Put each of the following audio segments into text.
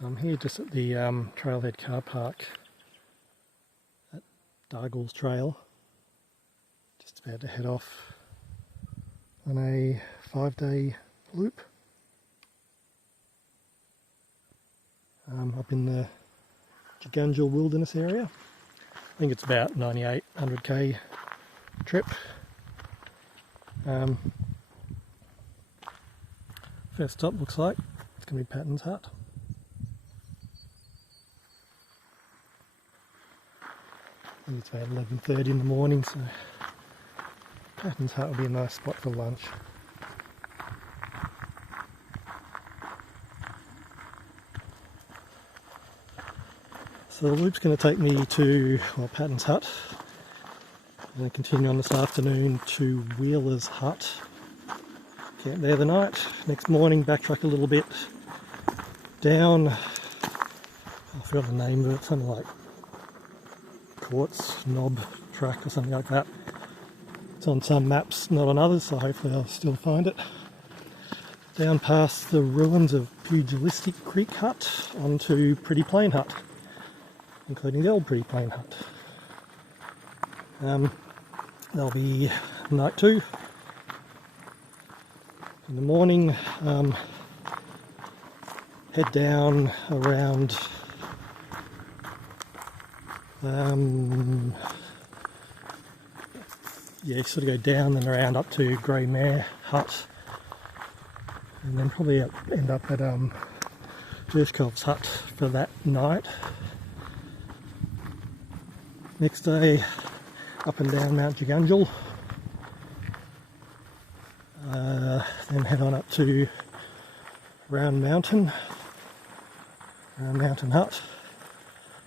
So I'm here just at the Trailhead car park at Dargal's Trail. Just about to head off on a 5-day loop up in the Jagungal wilderness area. I think it's about 98-100k trip. First stop looks like it's going to be Paton's hut. I think it's about 11:30 in the morning, so Paton's hut will be a nice spot for lunch. So the loop's going to take me to Paton's hut, and then continue on this afternoon to Wheeler's hut. Camp there the night. Next morning backtrack a little bit down, I forgot the name of it, something like Quartz Knob Track or something like that. It's on some maps, not on others, so hopefully I'll still find it. Down past the ruins of Pugilistic Creek Hut onto Pretty Plain Hut, including the old Pretty Plain Hut. There'll be night 2. In the morning, head down around sort of go down and around up to Grey Mare Hut, and then probably end up at Derschkos Hut for that night. Next day, up and down Mt Jagungal. Then head on up to Round Mountain Hut,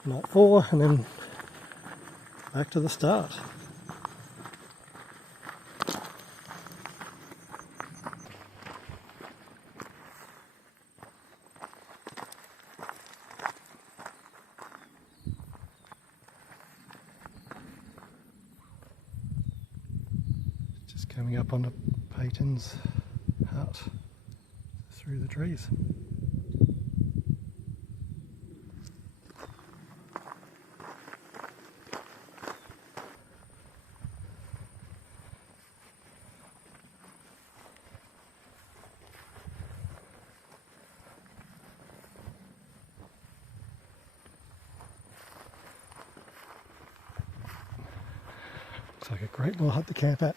night 4, and then back to the start. Just coming up onto Paton's hut through the trees. Looks like a great little hut to camp at.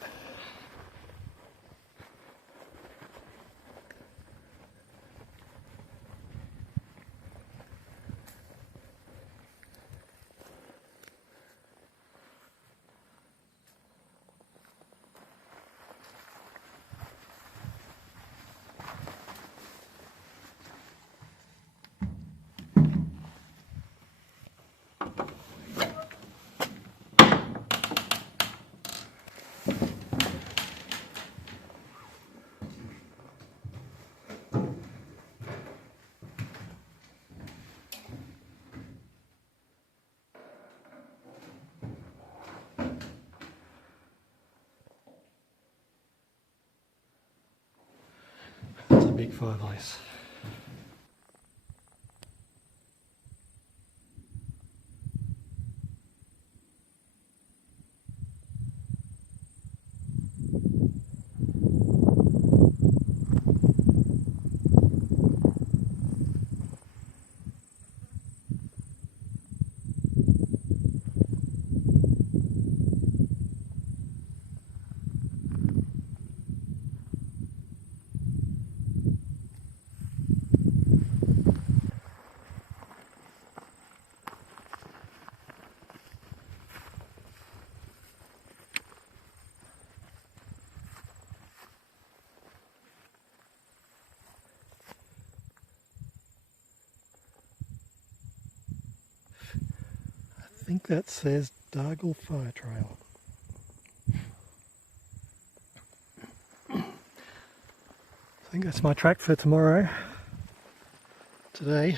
That's a big fireplace. I think that says Dargal Fire Trail. I think that's my track for tomorrow. Today,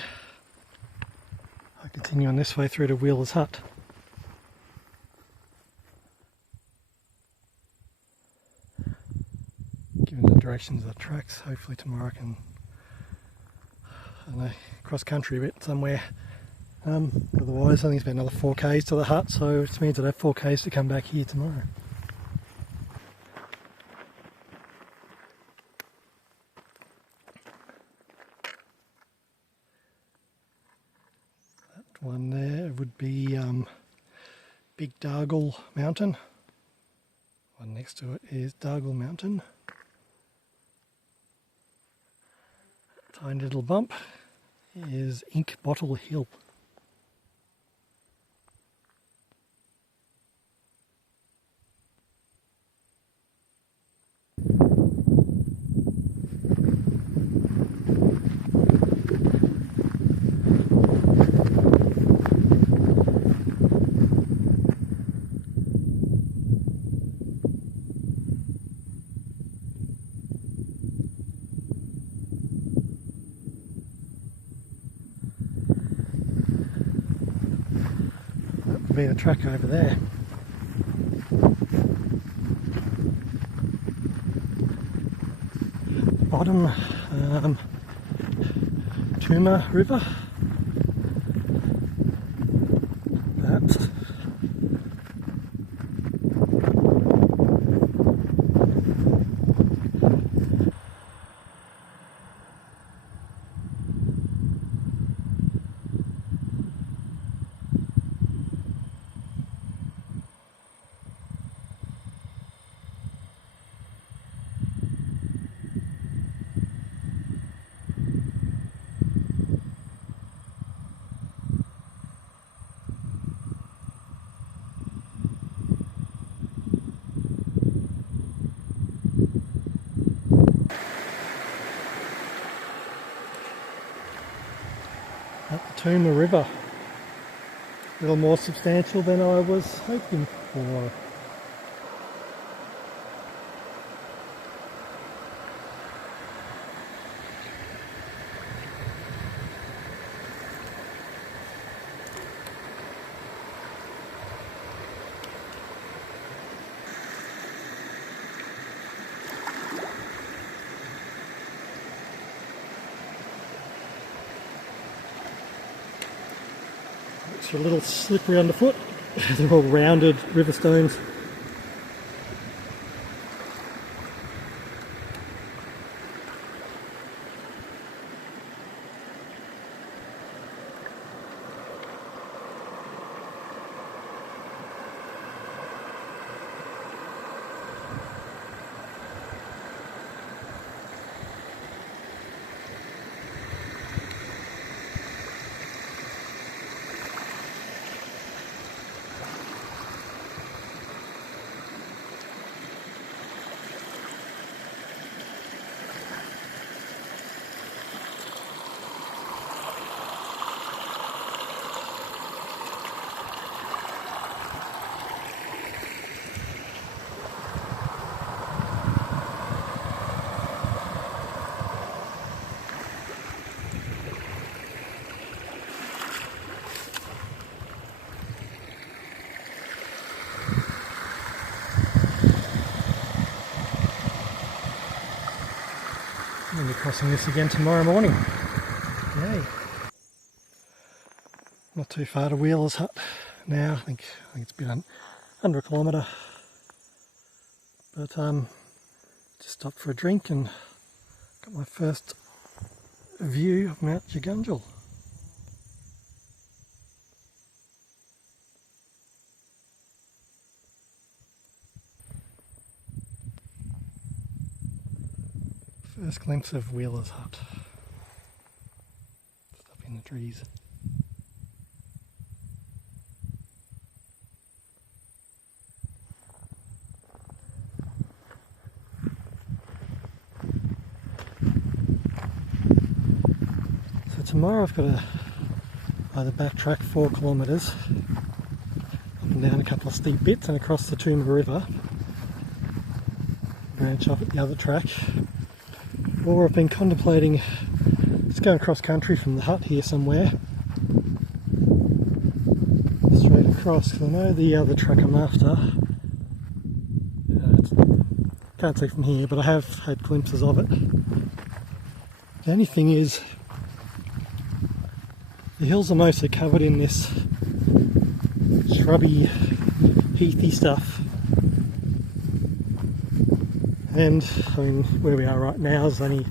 I continue on this way through to Wheeler's Hut. Given the directions of the tracks, hopefully tomorrow I can I don't know, cross country a bit somewhere. Otherwise I think it's about another 4k's to the hut, so it means I'd have 4k's to come back here tomorrow. That one there would be Big Dargal Mountain. One next to it is Dargal Mountain. Tiny little bump is Ink Bottle Hill. Be the track over there. Bottom, Tooma River. That. At the Tooma River. A little more substantial than I was hoping for. It's a little slippery underfoot. They're all rounded river stones. I'll be crossing this again tomorrow morning. Yay. Not too far to Wheeler's Hut now. I think it's been under a kilometre. But just stopped for a drink and got my first view of Mt Jagungal. First glimpse of Wheeler's Hut. Just up in the trees. So tomorrow I've got to either backtrack 4 kilometres up and down a couple of steep bits and across the Tooma River, branch off at the other track. Or I've been contemplating just going cross country from the hut here somewhere, straight across, because I know the other track I'm after, can't see from here, but I have had glimpses of it. The only thing is, The hills are mostly covered in this shrubby, heathy stuff. And I mean, where we are right now is only,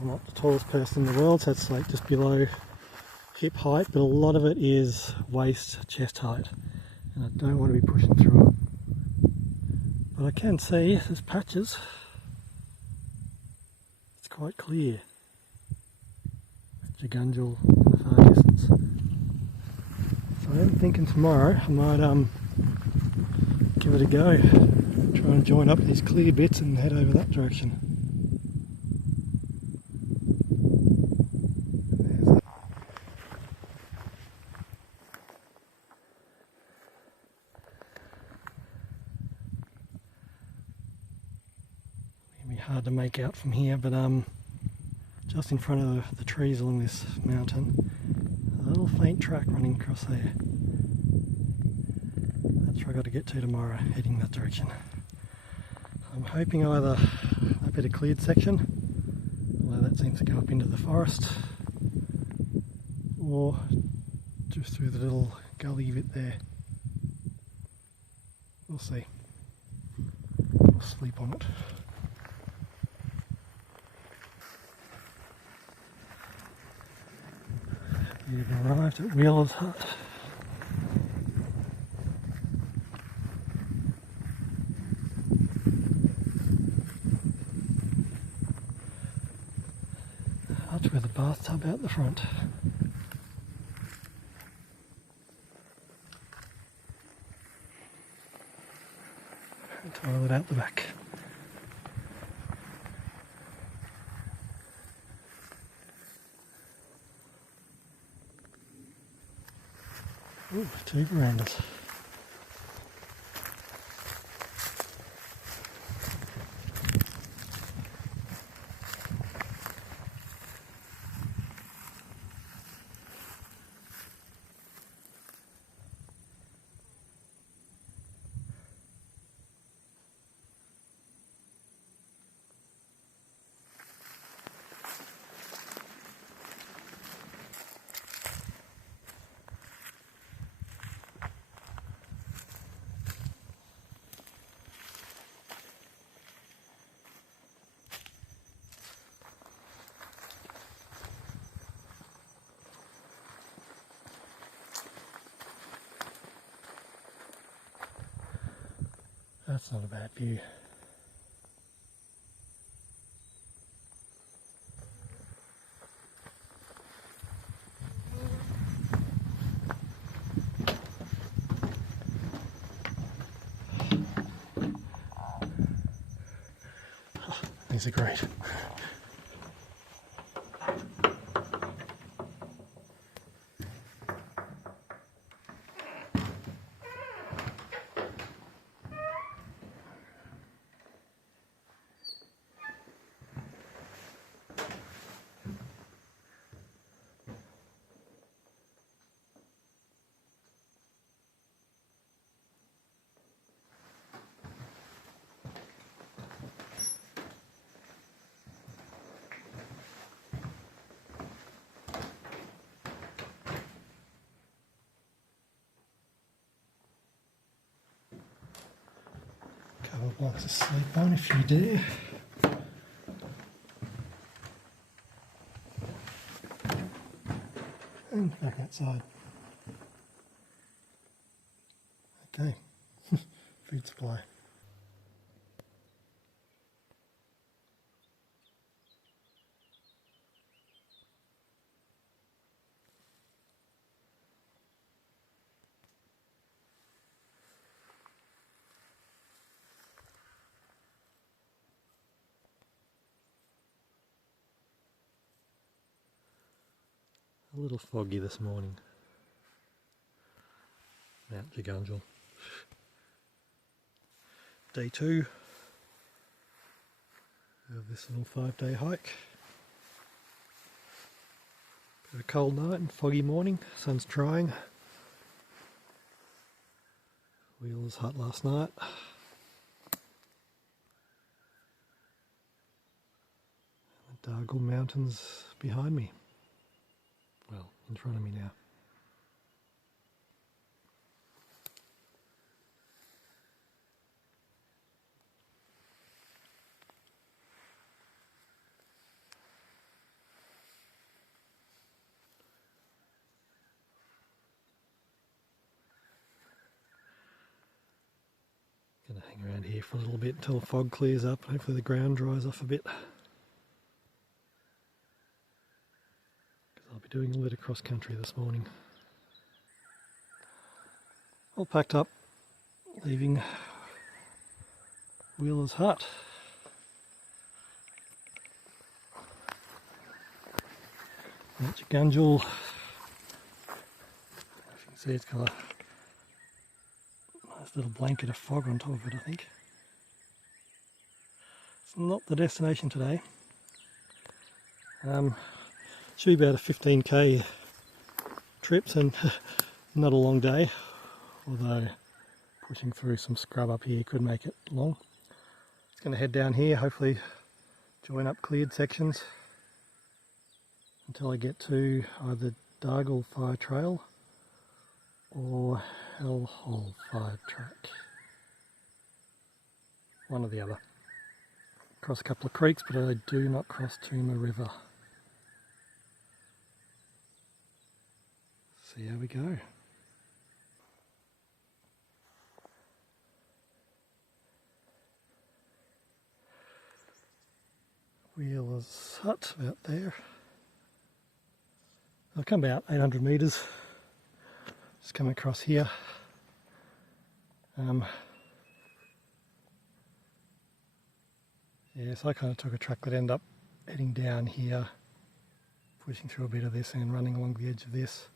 I'm not the tallest person in the world, so it's like just below hip height, but a lot of it is waist, chest height, and I don't want to be pushing through it. But I can see there's patches. It's quite clear. Jagungal in the far distance. So I'm thinking tomorrow I might give it a go. Try and join up these clear bits and head over that direction. It'll be hard to make out from here, but just in front of the trees along this mountain, a little faint track running across there. That's where I've got to get to tomorrow, heading that direction. I'm hoping either a bit of cleared section, although that seems to go up into the forest, or just through the little gully bit there. We'll see. I'll sleep on it. We've arrived at Wheeler's Hut. Hut with a bathtub out the front. And toilet out the back. Ooh, 2 verandas. That's not a bad view. Oh, these are great. Couple of blocks to sleep on if you do. And back outside. Okay, food supply. A little foggy this morning. Mt Jagungal. Day 2 of this little 5-day hike. Bit of a cold night and foggy morning. Sun's trying. Wheeler's Hut last night. And the Dargal mountains behind me. in front of me now. Going to hang around here for a little bit until the fog clears up. Hopefully the ground dries off a bit. Because I'll be doing a little bit of cross country this morning. All packed up, leaving Wheeler's Hut. Mt Jagungal. If you can see, it's got a nice little blanket of fog on top of it, I think. It's not the destination today. Should be about a 15k trip and not a long day, although pushing through some scrub up here could make it long. It's going to head down here, hopefully join up cleared sections until I get to either Dargal Fire Trail or Hell Hole Fire Track. One or the other. Cross a couple of creeks, but I do not cross Tooma River. See how we go. Wheeler's Hut about there. I've come about 800 metres. Just come across here. Yeah, so I kind of took a track that ended up heading down here, pushing through a bit of this and running along the edge of this.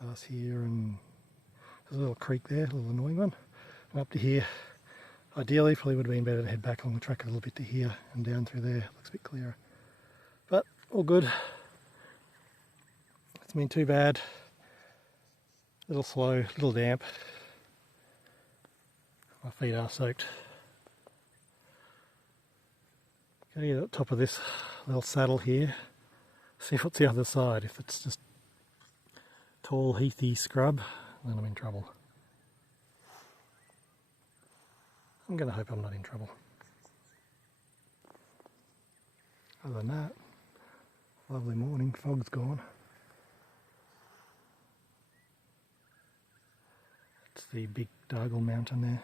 Past here, and there's a little creek there, a little annoying one. And up to here. Ideally, probably would have been better to head back along the track a little bit to here and down through there. Looks a bit clearer. But all good. It's been too bad. A little slow, a little damp. My feet are soaked. Going to get at the top of this little saddle here. See what's the other side. If it's just tall, heathy scrub, then I'm in trouble. I'm going to hope I'm not in trouble. Other than that, lovely morning, fog's gone. It's the big Dargal mountain there.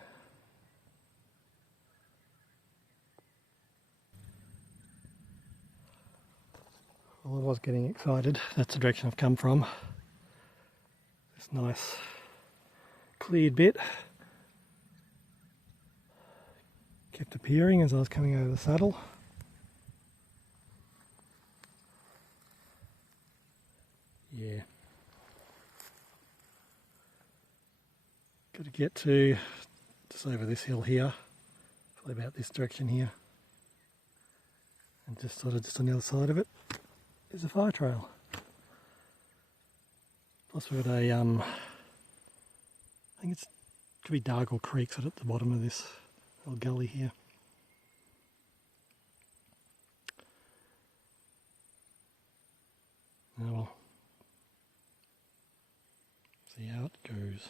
Well, I was getting excited. That's the direction I've come from. This nice cleared bit. Kept appearing as I was coming over the saddle. Yeah. Got to get to just over this hill here, probably about this direction here. And just sort of just on the other side of it is a fire trail. Plus we've got a, I think it's could be Dargal Creek sort of at the bottom of this little gully here. Now we'll see how it goes.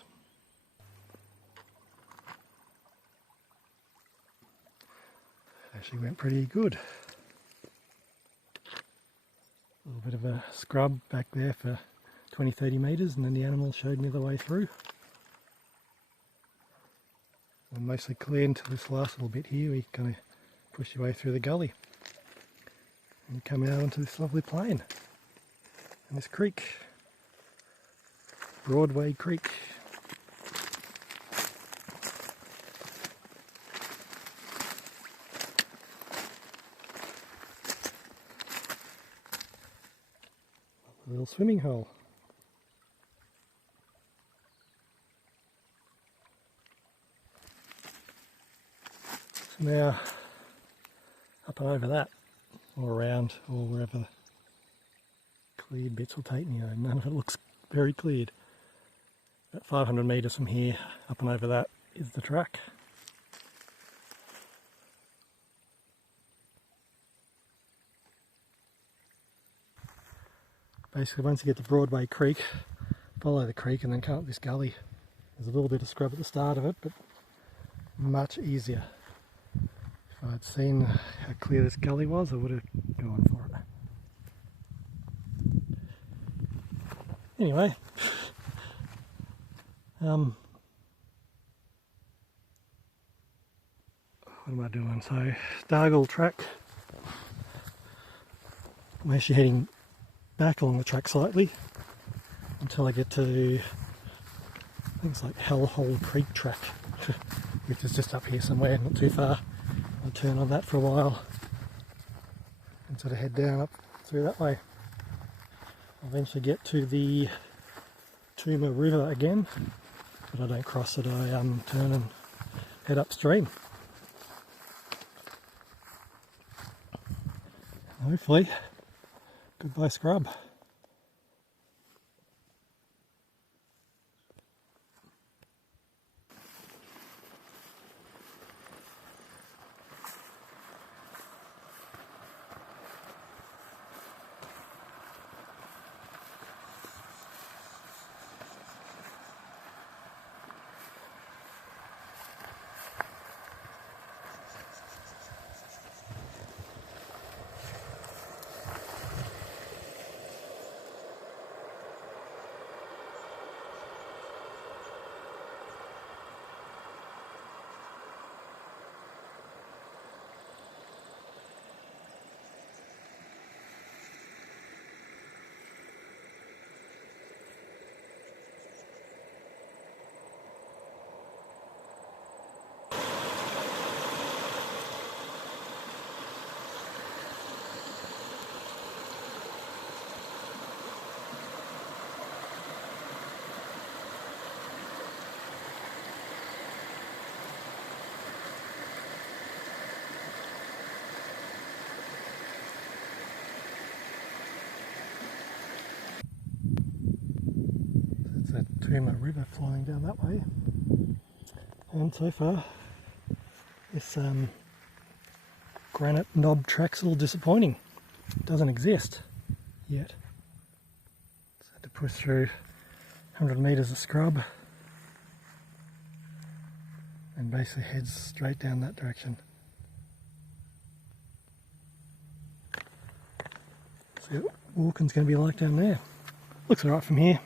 Actually went pretty good. A little bit of a scrub back there for 20-30 metres, and then the animal showed me the way through. And mostly clear into this last little bit here. We kind of push your way through the gully and you come out onto this lovely plain and this creek, Broadway Creek. A little swimming hole. So now up and over that, or around, or wherever the cleared bits will take me. None of it looks very cleared. About 500 metres from here, up and over that is the track. Basically, once you get to Broadway Creek, follow the creek and then come up this gully. There's a little bit of scrub at the start of it, but much easier. If I'd seen how clear this gully was, I would have gone for it. Anyway, what am I doing? So, Dargal track. I'm actually heading back along the track slightly until I get to, I think it's like Hellhole Creek track, which is just up here somewhere, not too far. I'll turn on that for a while and sort of head down up through that way. I'll eventually get to the Tooma River again, but I don't cross it, I turn and head upstream. Hopefully, goodbye scrub. That Tooma River flowing down that way, and so far this granite knob track's a little disappointing. It doesn't exist yet. So I had to push through 100 metres of scrub and basically heads straight down that direction. See what walking's going to be like down there. Looks alright from here.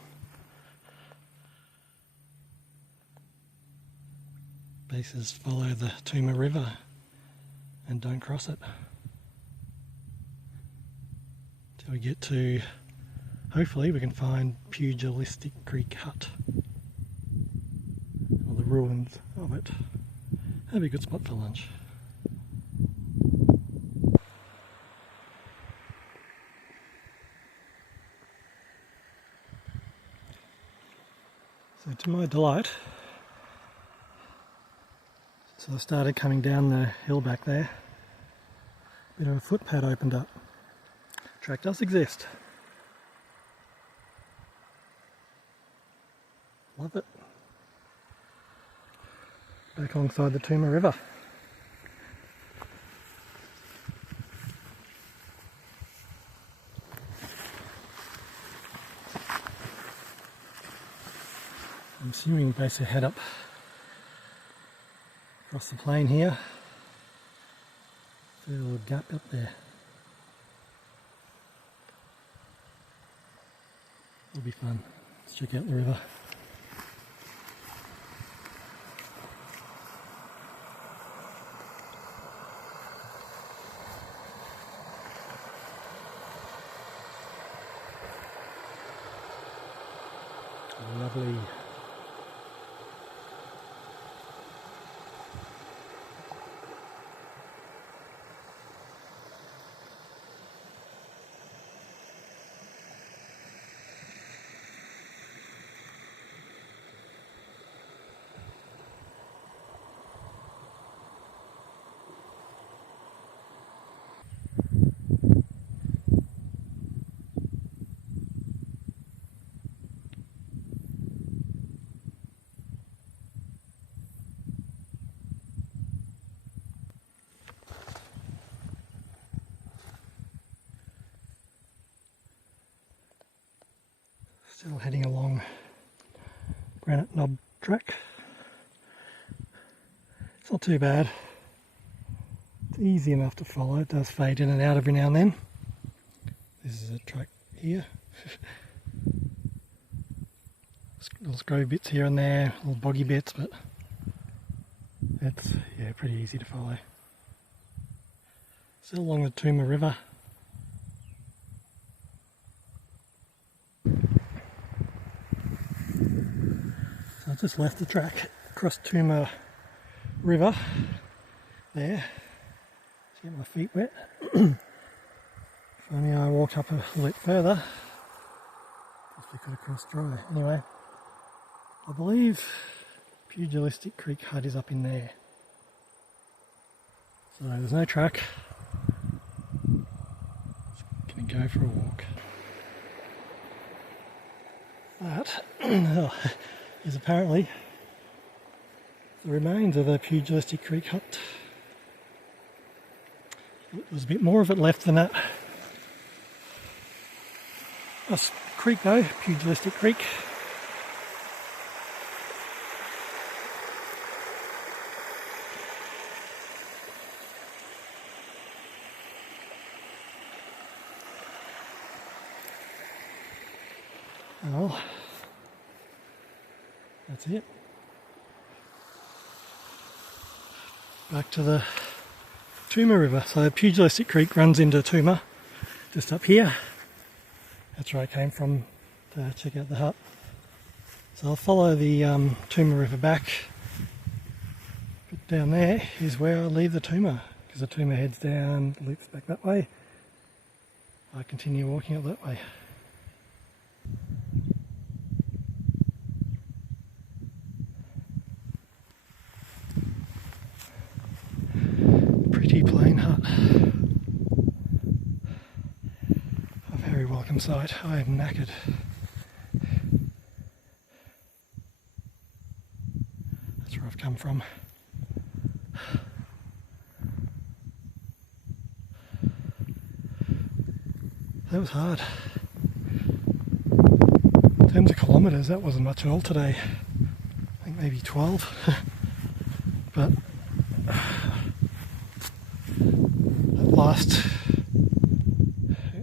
Bases follow the Tooma River and don't cross it till we get to, hopefully we can find Pugilistic Creek Hut, or the ruins of it. That'd be a good spot for lunch. So to my delight, so I started coming down the hill back there, a bit of a footpad opened up. Track does exist. Love it. Back alongside the Tooma River. I'm assuming basically head up across the plain here. There's a little gap up there. It'll be fun. Let's check out the river. Lovely. Still heading along Granite Knob track. It's not too bad. It's easy enough to follow. It does fade in and out every now and then. This is a track here. Little scrove bits here and there, little boggy bits, but it's pretty easy to follow. Still along the Tooma River. So I just left the track across Tooma River there to get my feet wet. If only I walked up a little bit further, we could have crossed dry. Anyway, I believe Pugilistic Creek Hut is up in there. So there's no track. Just gonna go for a walk. That is apparently the remains of a Pugilistic Creek Hut. There's a bit more of it left than that. That's creek though, Pugilistic Creek. Well, that's it. Back to the Tooma River. So Pugilistic Creek runs into Tooma, just up here. That's where I came from to check out the hut. So I'll follow the Tooma River back. But down there is where I leave the Tooma, because the Tooma heads down, loops back that way. I continue walking up that way. Pretty plain hut. A very welcome sight. I am knackered. That's where I've come from. That was hard. In terms of kilometres, that wasn't much at all today. I think maybe 12. But at last,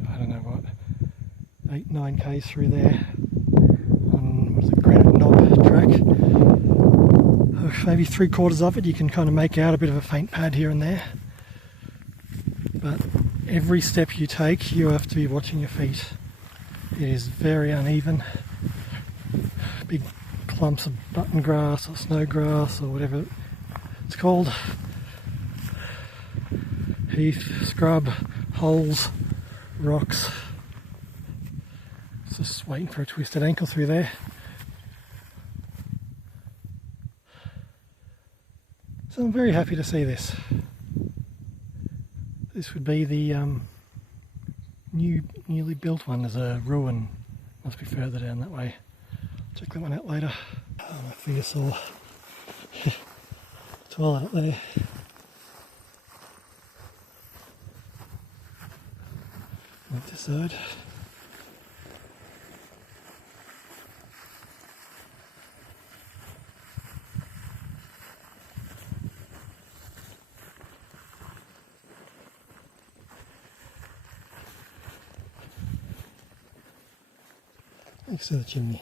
I don't know what, 8-9 k's through there on, what is it, Granite Knob track. Maybe 3/4 of it you can kind of make out a bit of a faint pad here and there. But every step you take, you have to be watching your feet. It is very uneven. Big clumps of button grass or snow grass or whatever it's called. Heath, scrub, holes, rocks. Just waiting for a twisted ankle through there. So I'm very happy to see this. This would be the newly built one. There's a ruin, must be further down that way. Check that one out later. Oh, my feet are sore. Toilet up there. Like this side. Next to the chimney.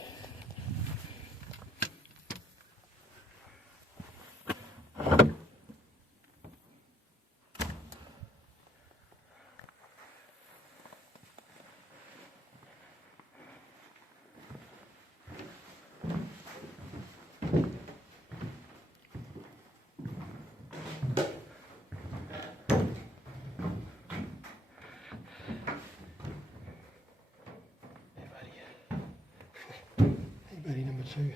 Buddy number 2.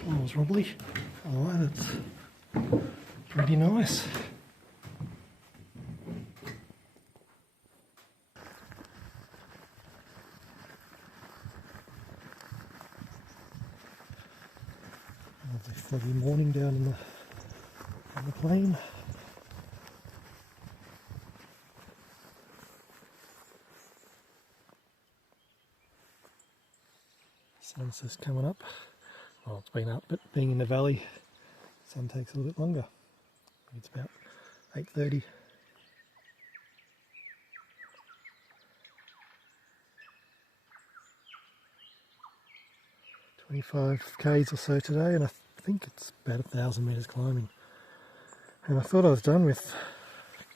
Floor's wobbly, otherwise it's pretty nice. Lovely foggy morning down on the plain. Sun's just coming up. Well, it's been up, but being in the valley, sun takes a little bit longer. It's about 8:30. "25 k's or so today, and I think it's about 1,000 metres climbing. And I thought I was done with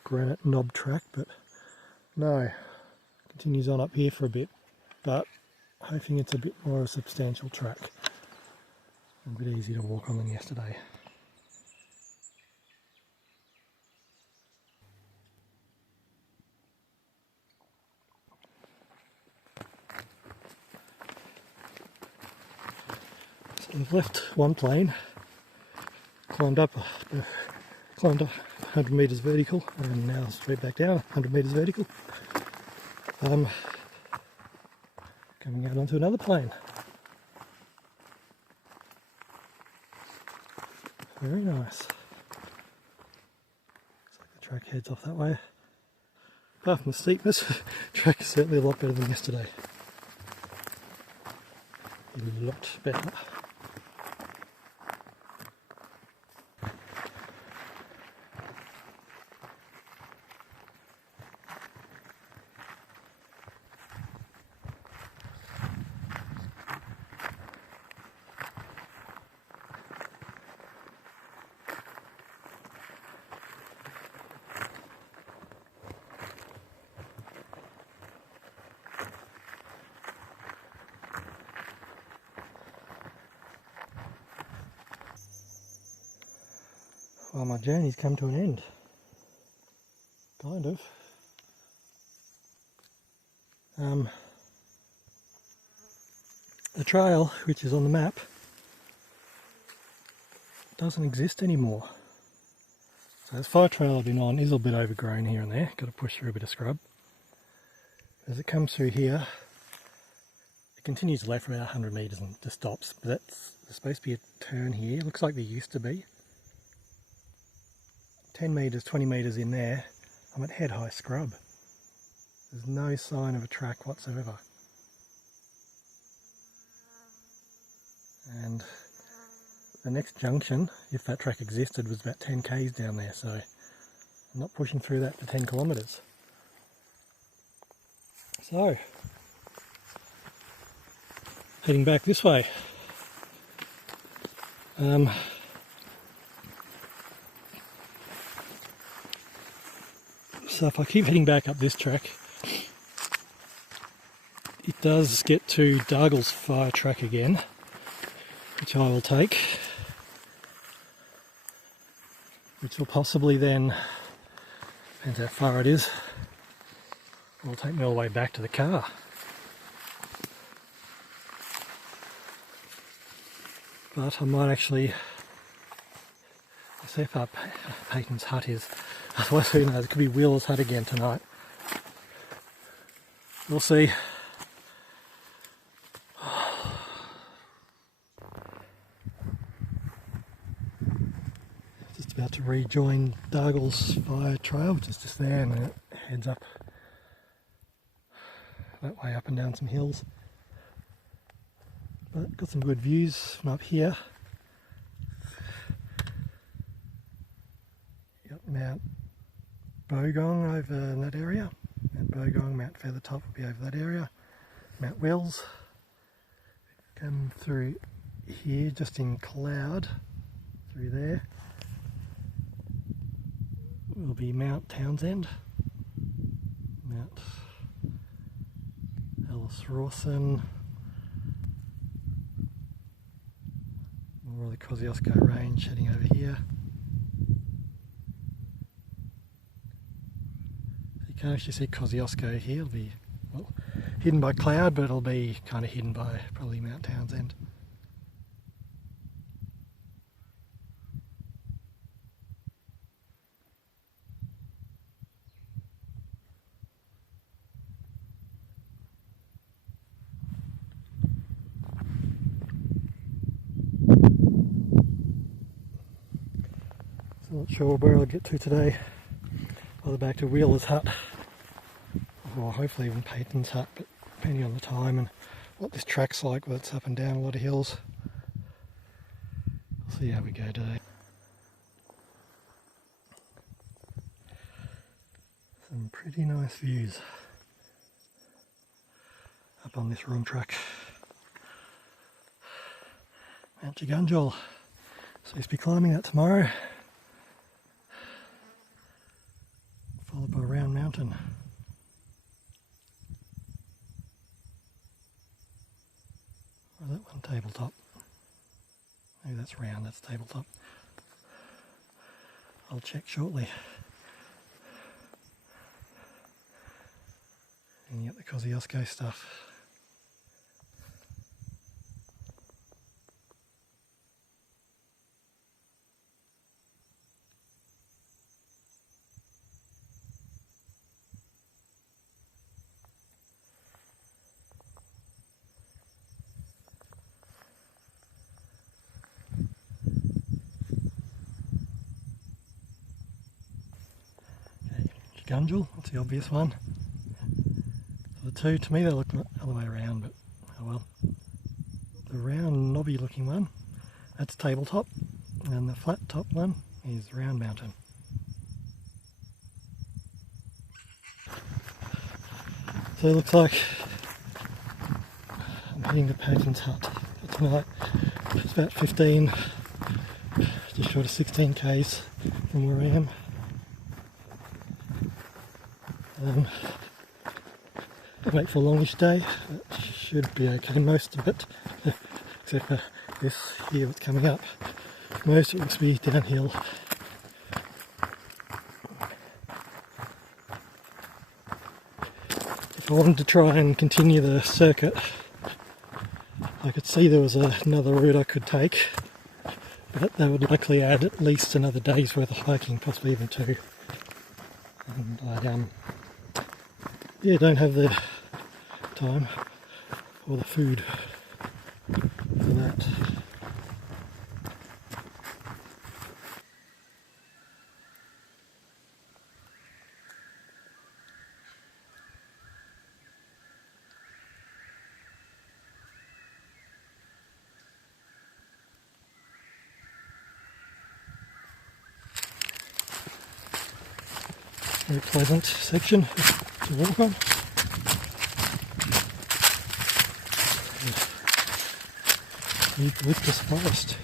granite knob track, but no, continues on up here for a bit, but hoping it's a bit more of a substantial track. A bit easier to walk on than yesterday. So I've left one plane, climbed up 100 metres vertical, and now straight back down 100 metres vertical. Coming out onto another plane. Very nice. Looks like the track heads off that way. Apart from the steepness, the track is certainly a lot better than yesterday. A lot better. Well, my journey's come to an end. Kind of. The trail, which is on the map, doesn't exist anymore. So this fire trail I've been on is a bit overgrown here and there. Got to push through a bit of scrub. As it comes through here, it continues left for about 100 metres and just stops. But there's supposed to be a turn here. Looks like there used to be. 10 metres, 20 metres in there, I'm at head high scrub. There's no sign of a track whatsoever. And the next junction, if that track existed, was about 10 k's down there, so I'm not pushing through that for 10 kilometres. So, heading back this way. So if I keep heading back up this track, it does get to Dargal's fire track again, which I will take, which will possibly then, depends how far it is, will take me all the way back to the car. But I might actually, see if our Paton's hut is. Otherwise, who knows, it could be Will's hut again tonight. We'll see. Just about to rejoin Dargal's fire trail, which is just there, and then it heads up that way, up and down some hills. But got some good views from up here. Got Mt Jagungal over in that area. Mt Jagungal, Mount Feathertop will be over that area. Mount Wells. Come through here, just in cloud, through there. Will be Mount Townsend. Mount Ellis Rawson. More of the Kosciuszko range heading over here. You can't actually see Kosciuszko here. It'll be, well, hidden by cloud, but it'll be kind of hidden by probably Mount Townsend. So not sure where I'll get to today. Either back to Wheeler's hut, or hopefully even Paton's hut, but depending on the time and what this track's like, but it's up and down a lot of hills. We'll see how we go today. Some pretty nice views up on this room track. Mt Jagungal. Supposed to be climbing that tomorrow. Followed by Round Mountain. Or is that one tabletop? Maybe that's round, that's tabletop. I'll check shortly. And you get the Kosciuszko stuff. Jagungal, that's the obvious one. So the two, to me they look the other way around, but oh well. The round knobby looking one, that's tabletop, and the flat top one is Round Mountain. So it looks like I'm heading to Paton's hut for tonight. It's about 15, just short of 16 k's from where I am. Wait for a longish day, it should be okay, most of it, except for this here that's coming up. Most of it looks to be downhill. If I wanted to try and continue the circuit, I could see there was another route I could take, but that would likely add at least another day's worth of hiking, possibly even two. And I don't have the time or the food for that. Very pleasant section to walk on. Eucalyptus forest.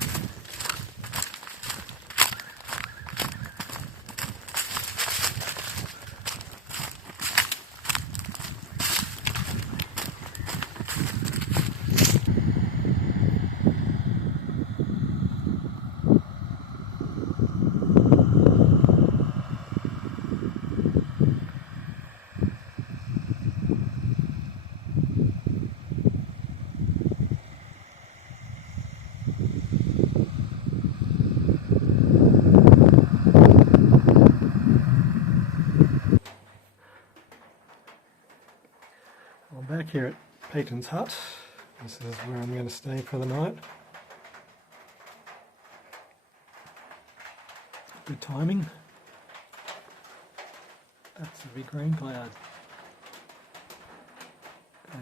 Back here at Paton's hut. This is where I'm going to stay for the night. Good timing. That's a big rain cloud.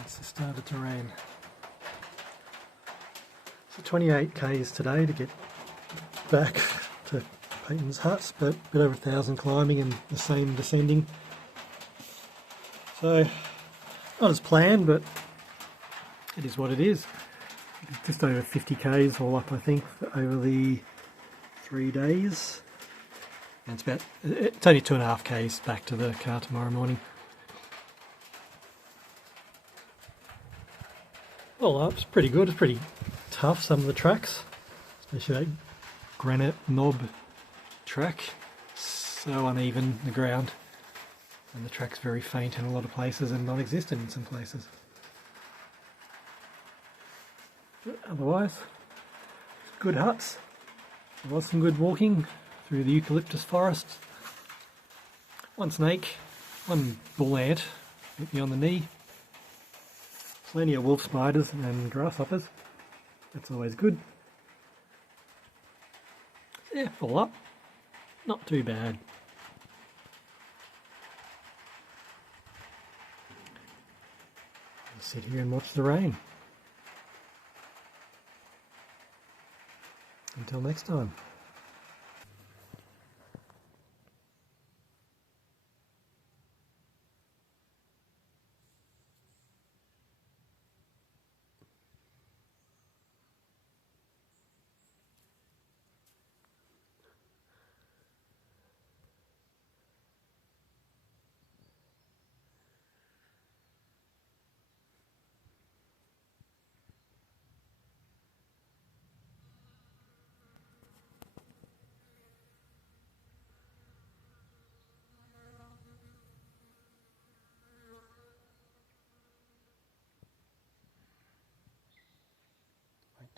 It's started to rain. So 28 k's today to get back to Paton's hut, but a bit over 1,000 climbing and the same descending. So not as planned, but it is what it is. Just over 50 k's all up, I think, over the 3 days. And it's only 2.5 k's back to the car tomorrow morning. All up, it's pretty good. It's pretty tough, some of the tracks, especially that granite knob track. So uneven, the ground. And the track's very faint in a lot of places and non-existent in some places. But otherwise, good huts. There was some good walking through the eucalyptus forest. One snake, one bull ant hit me on the knee. Plenty of wolf spiders and grasshoppers. That's always good. Yeah, all up. Not too bad. Sit here and watch the rain. Until next time.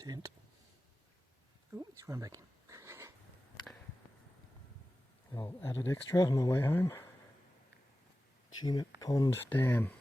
Tent. Oh, he's run back in. I'll add an extra on my way home. Tooma Pond Dam.